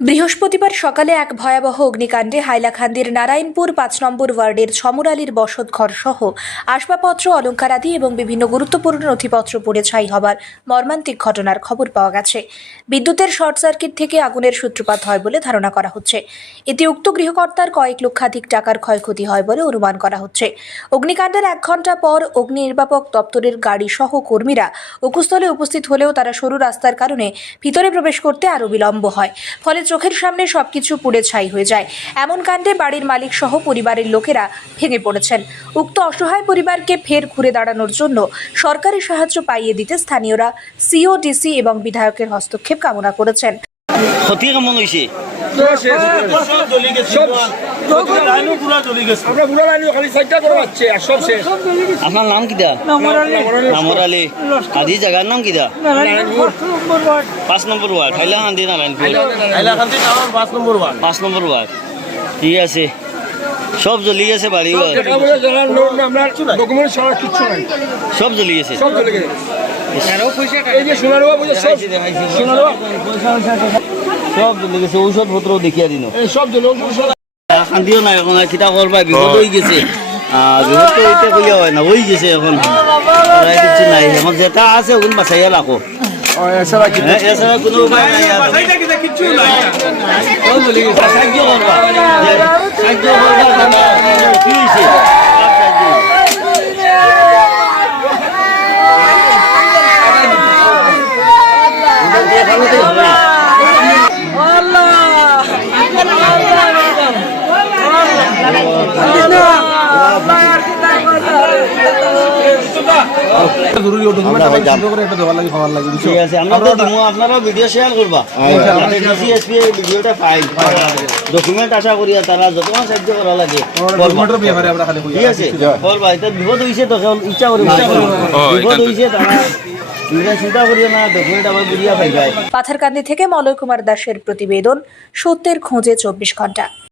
বৃহস্পতিবার সকালে এক ভয়াবহ অগ্নিকাণ্ডে হাইলাকান্দির নারায়ণপুর পাঁচ নম্বর ওয়ার্ডের ছমরালির বসত ঘর সহ আসবাবপত্র অলঙ্কারাদি এবং বিভিন্ন গুরুত্বপূর্ণ নথিপত্র পুড়ে ছাই হবার মর্মান্তিক ঘটনার খবর পাওয়া গেছে। বিদ্যুতের শর্ট সার্কিট থেকে আগুনের সূত্রপাত হয় বলে ধারণা করা হচ্ছে। এতে উক্ত গৃহকর্তার কয়েক লক্ষাধিক টাকার ক্ষয়ক্ষতি হয় বলে অনুমান করা হচ্ছে। অগ্নিকাণ্ডের এক ঘণ্টা পর অগ্নি নির্বাপক দপ্তরের গাড়ি সহ কর্মীরা উপস্থলে উপস্থিত হলেও তারা সরু রাস্তার কারণে ভিতরে প্রবেশ করতে আরও বিলম্ব হয়। ফলে চোখের সামনে সবকিছু পুড়ে ছাই হয়ে যায়। এমন কাণ্ডে বাড়ির মালিক সহ পরিবারের লোকেরা ভেঙে পড়েছেন। উক্ত অসহায় পরিবারকে ফের ঘুরে দাঁড়ানোর জন্য সরকারি সাহায্য পাইয়ে দিতে স্থানীয়রা সিওডিসি এবং বিধায়কের হস্তক্ষেপ কামনা করেছেন। ক্ষতি কেমন হয়েছে আমরা বুড়া লাইনি খালি চারটা করে পাচ্ছে আর সব শেষ। আপনার নাম কিদা নামর আলী। আদি জায়গার নাম কিদা পাঁচ নম্বর ওয়ার্ড হাইলাকান্দি নারায়ণপুর পাঁচ নম্বর ওয়ার্ড পাঁচ নম্বর ওয়ার্ড ঠিক আছে। সব জ্বলি গেছে বাড়ি সব জ্বলি গেছে। সব চলে গেছে। সব সোনারুয়া গেছে ঔষধ পত্র দেখিয়া দিন। সব শান্তিও নাই এখন কিতা করবা বিপদ হয়ে গেছে। বিপদ তো কইয়া হয় না হয়ে গেছে এখন। কিছু নাই এখন যেটা আছে ওগুলো বাঁচাইয়া রাখো। এছাড়া কোনো উপায় নাই। সাহায্য করবা সাহায্য করবা জরুরি ডকুমেন্ট আমার সুন্দর করে একটা দেওয়ার লাগে খাওয়ার লাগে বুঝছ ঠিক আছে আমরা তো দিমু আপনারাও ভিডিও শেয়ার করবা। যাতে ডিসি এসপি এই ভিডিওটা পাই। ডকুমেন্ট আশা করি তারা যত সাহায্য করা লাগে। ডকুমেন্টের ব্যাপারে আমরা খালি ঠিক আছে? করবা এটা বিপদ হইছে তো কেবল ইচ্ছা করি বিপদ হইছে তারা পাথারকান্দি থেকে মলয় কুমার দাসের প্রতিবেদন সত্যের খোঁজে চব্বিশ ঘণ্টা।